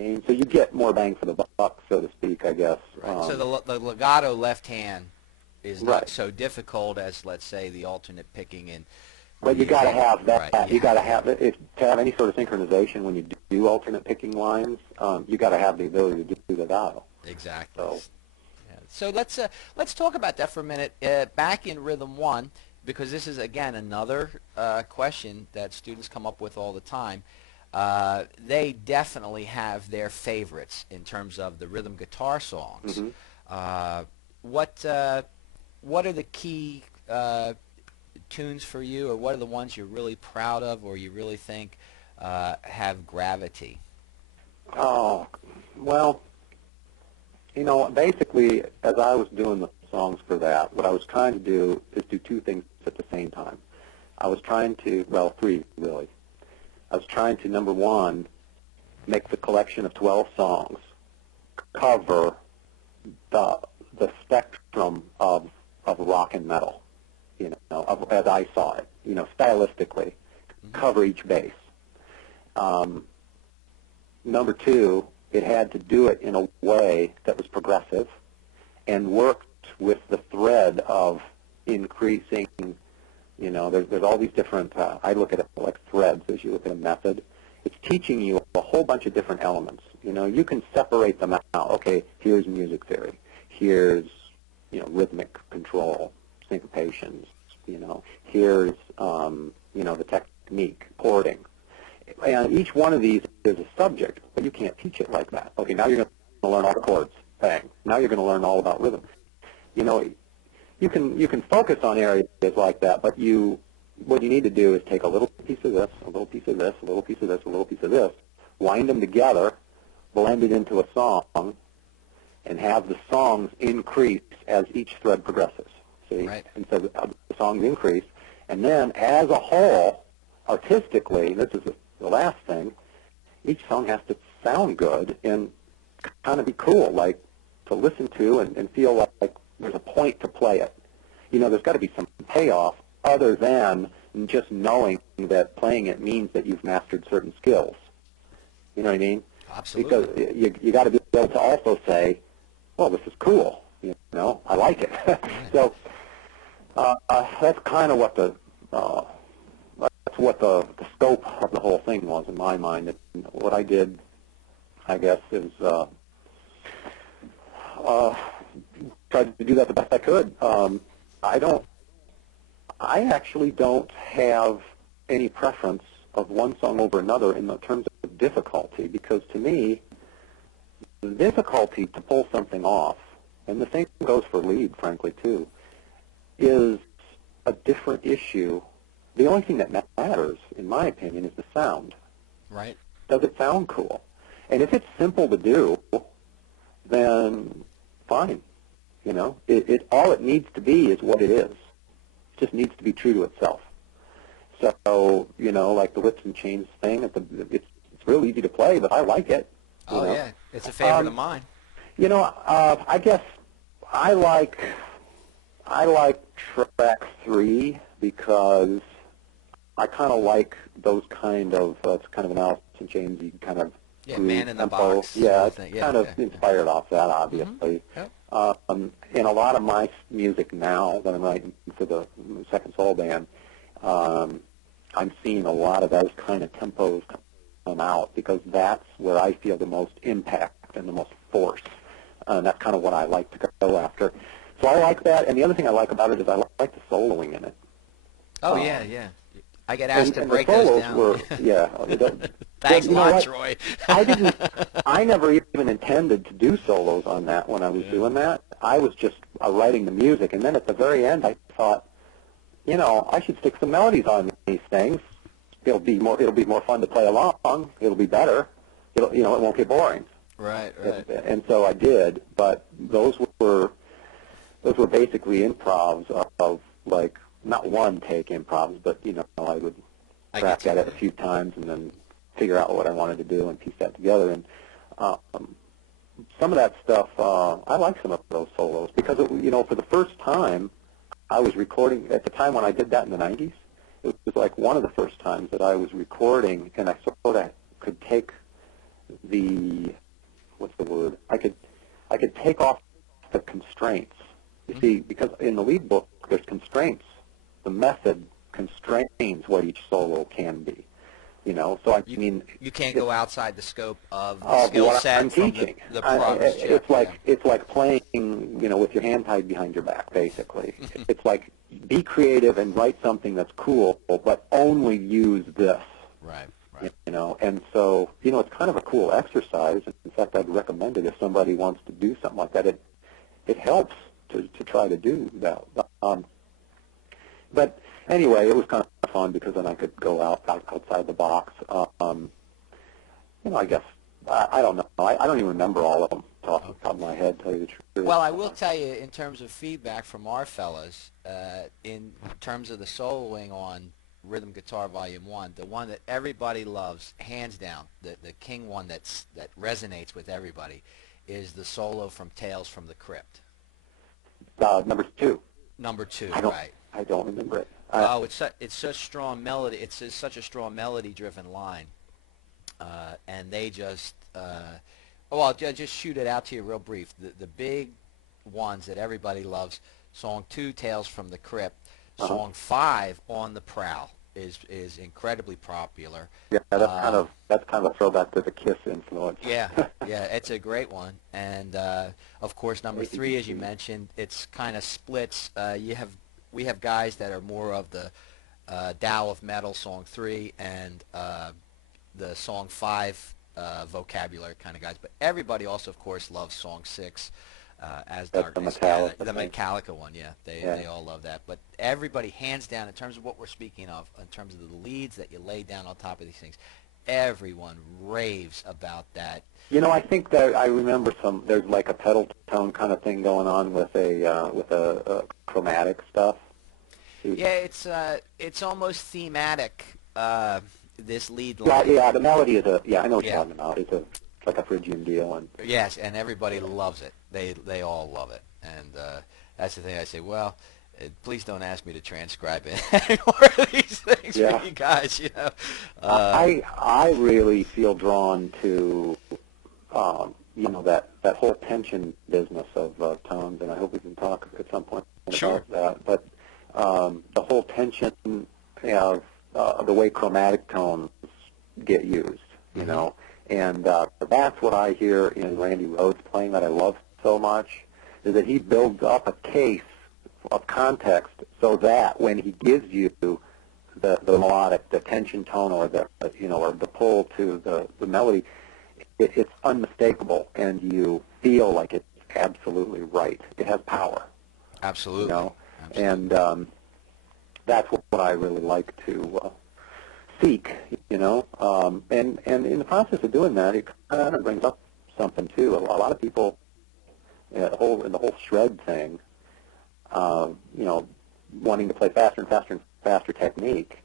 mean? So you get more bang for the buck, so to speak, I guess. Right. So the legato left hand is not Right. so difficult as, let's say, the alternate picking in But you got to music. have that. Right. You got to have it to have any sort of synchronization when you do alternate picking lines. You got to have the ability to do legato. Exactly. So Yeah. So let's talk about that for a minute. Back in Rhythm 1, because this is, again, another question that students come up with all the time. They definitely have their favorites in terms of the rhythm guitar songs. hmm Uh, what what are the key tunes for you, or what are the ones you're really proud of, or you really think have gravity? oh, well, basically, as I was doing the songs for that, what I was trying to do is do two things at the same time. I was trying to, well, three really. I was trying to, number one, make the collection of 12 songs cover the spectrum of rock and metal, as I saw it, stylistically, cover each base. Number two, it had to do it in a way that was progressive and worked with the thread of increasing, there's all these different, I look at it like threads as you look at a method. It's teaching you a whole bunch of different elements. You can separate them out. Okay, here's music theory. Here's, rhythmic control, syncopations. Here's, the technique, chording. And each one of these is a subject, but you can't teach it like that. Okay, now you're going to learn all the chords. Bang. Now you're going to learn all about rhythm. You can focus on areas like that, but what you need to do is take a little piece of this, a little piece of this, a little piece of this, a little piece of this, wind them together, blend it into a song, and have the songs increase as each thread progresses. See? Right. And so the songs increase. And then, as a whole, artistically, this is the last thing, each song has to sound good and kind of be cool, like to listen to and feel like there's a point to play it. There's got to be some payoff other than just knowing that playing it means that you've mastered certain skills. You know what I mean? Absolutely. Because you got to be able to also say, well, this is cool. I like it. So that's kind of what the scope of the whole thing was in my mind. And what I did, I guess, is tried to do that the best I could. I actually don't have any preference of one song over another in the terms of difficulty, because to me, the difficulty to pull something off, and the same goes for lead, frankly, too, is a different issue. The only thing that matters, in my opinion, is the sound. Right. Does it sound cool? And if it's simple to do, then fine. All it needs to be is what it is. It just needs to be true to itself. So, like the Whips and Chains thing, it's real easy to play, but I like it. Oh, yeah. It's a favorite of mine. I guess I like track 3 because I kind of like those kind of, it's kind of an Alice in Chains-y kind of Man in the tempo. Box. Yeah, it's Thing. kind of inspired off that, obviously. Yep. In a lot of my music now that I'm writing for the second solo band, I'm seeing a lot of those kind of tempos come out because that's where I feel the most impact and the most force. And that's kind of what I like to go after. So I like that, and the other thing I like about it is I like the soloing in it. Oh, yeah. I get asked to and break the solos those down. were, yeah. Thanks a lot, what? Troy. I never even intended to do solos on that when I was doing that. I was just writing the music, and then at the very end I thought, I should stick some melodies on these things. It'll be more fun to play along. It'll be better. It won't get boring. Right. And so I did, but those were basically improvs of like not one take improvs, but I would crack at it a few times and then figure out what I wanted to do and piece that together. And some of that stuff, I like some of those solos because for the first time I was recording at the time when I did that in the 90s. It was like one of the first times that I was recording, and I sort of could take the, what's the word? I could take off the constraints. You see, because in the lead book there's constraints. The method constrains what each solo can be. So I mean, you can't go outside the scope of the skill set I'm from teaching. the pros. It's like playing, with your hand tied behind your back, basically. It's like, be creative and write something that's cool, but only use this. Right. And so, it's kind of a cool exercise. In fact, I'd recommend it if somebody wants to do something like that. It helps to try to do that. But anyway, it was kind of fun because then I could go outside the box. I guess, I don't know. I don't even remember all of them off the top of my head, to tell you the truth. Well, I will tell you, in terms of feedback from our fellas, in terms of the soloing on Rhythm Guitar Volume 1, the one that everybody loves, hands down, the king one that resonates with everybody, is the solo from Tales from the Crypt. Number 2. Number 2, right. I don't remember it. It's such strong melody. It's such a strong melody-driven line, and they just well, I'll just shoot it out to you real brief. The big ones that everybody loves: Song 2, Tales from the Crypt; Song 5, On the Prowl, is incredibly popular. Yeah, that's kind of a throwback to the Kiss influence. Yeah, it's a great one, and of course number 3, as you mentioned, it's kind of splits. We have guys that are more of the Tao of Metal, Song 3, and the Song 5 vocabulary kind of guys. But everybody also, of course, loves Song 6, As Darkness Gathers. The Metallica one, yeah. They all love that. But everybody, hands down, in terms of what we're speaking of, in terms of the leads that you lay down on top of these things, everyone raves about that. I think that I remember there's like a pedal tone kind of thing going on with a chromatic stuff. Yeah, it's almost thematic, this lead line. Yeah, the melody is I know what you're talking about. It's like a Phrygian deal. And yes, and everybody loves it. They all love it. And that's the thing I say, well, please don't ask me to transcribe any more of these things for you guys, I really feel drawn to that whole tension business of tones, and I hope we can talk at some point about that. But the whole tension of the way chromatic tones get used, and that's what I hear in Randy Rhoads playing that I love so much, is that he builds up a case of context so that when he gives you the melodic, the tension tone, or or the pull to the melody, it's unmistakable, and you feel like it's absolutely right. It has power. Absolutely. And that's what I really like to seek. And in the process of doing that, it kind of brings up something too. A lot of people, in the whole shred thing, wanting to play faster and faster and faster technique,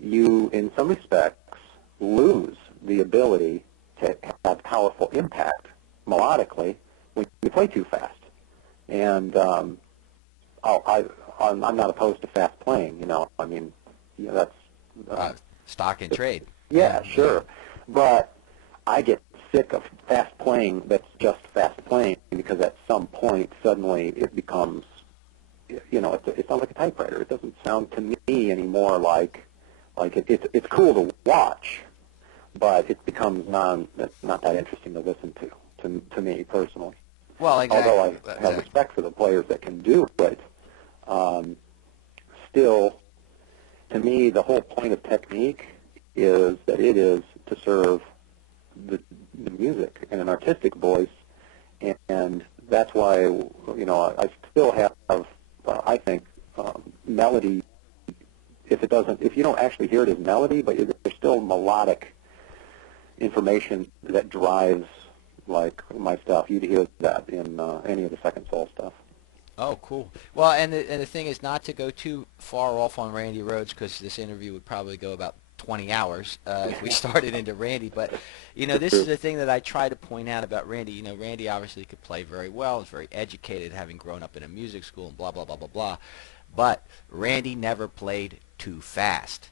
you, in some respects, lose the ability to have powerful impact melodically when you play too fast. And I'm not opposed to fast playing. That's stock in trade. Yeah, sure. But I get sick of fast playing that's just fast playing, because at some point suddenly it becomes, it sounds like a typewriter. It doesn't sound to me anymore like it's cool to watch, but it becomes not that interesting to listen to me personally. Well, exactly. Although I have respect for the players that can do it, still, to me, the whole point of technique is that it is to serve the music in an artistic voice, and that's why I still have I think melody. If you don't actually hear it as melody, but there's still melodic information that drives like my stuff. You'd hear that in any of the Second Soul stuff. Oh, cool. Well, and the thing is not to go too far off on Randy Rhoads, because this interview would probably go about 20 hours if we started into Randy. But, this is the thing that I try to point out about Randy. Randy obviously could play very well, is very educated, having grown up in a music school and blah, blah, blah, blah, blah. But Randy never played too fast.